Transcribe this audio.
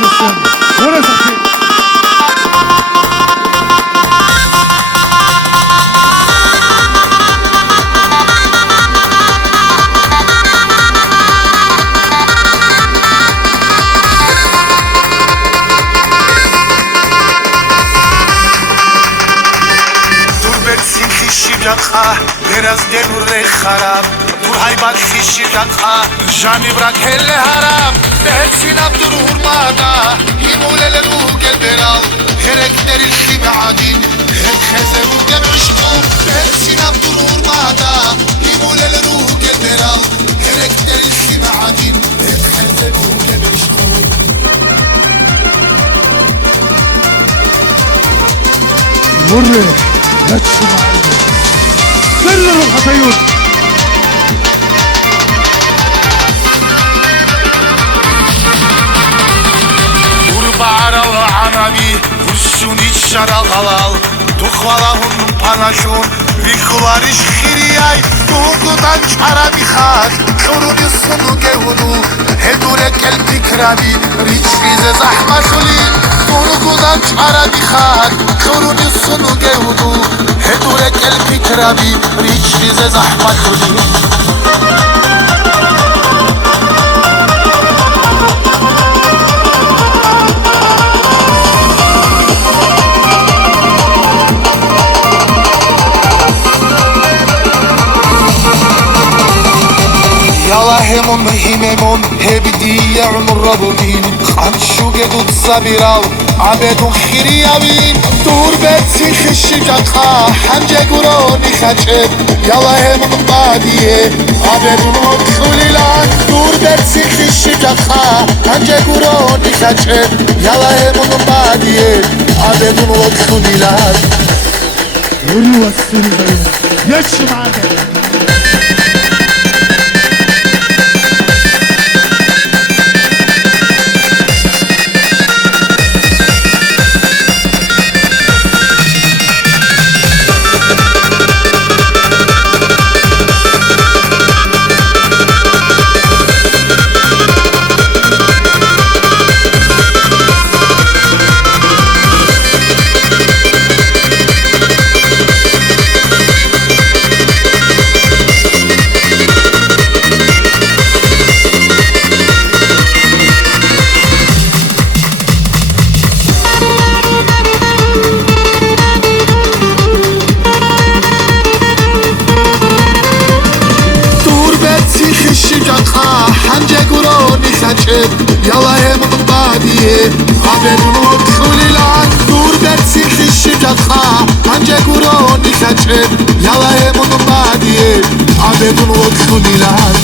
yaşasın. Murasaki. Teraz denure kharab dur haybat khishir yakha jani brak helle harab besinab dur hurmada himulele ru gelberal herek deril khibadin hek khazaru gebishqu besinab dur hurmada himulele ru gelberal herek deril khibadin hek khazaru gebishqu Murre yaşma سر الخطيون Urbar al-anabi Kursun içşara halal Tuhvalahun panaşun Vikulariş khiriyay Kuhukudan çara bihak Kuruni sunu gehudu Hedure kel fikrabi Riçlize zahmaşuli Kuhukudan çara bihak Kuruni sunu gehudu Hedure kel fikrabi Riçlize zahmaşuli همون هیممون هبدی عمر ربودین خانشو گدود سبیراو عبدون خیریابین دور بسی خشی جاقا هنجه گرانی خچب یالا همون بادیه عبدون خلیلان دور بسی خشی جاقا هنجه گرانی خچب یالا همون بادیه عبدون خلیلان يولي والسنة يشمع Yala hemun badiye Haberun khulilan Dur dersi khişi jatha Hanje guroni khacheb Yala hemun badiye Haberun khulilan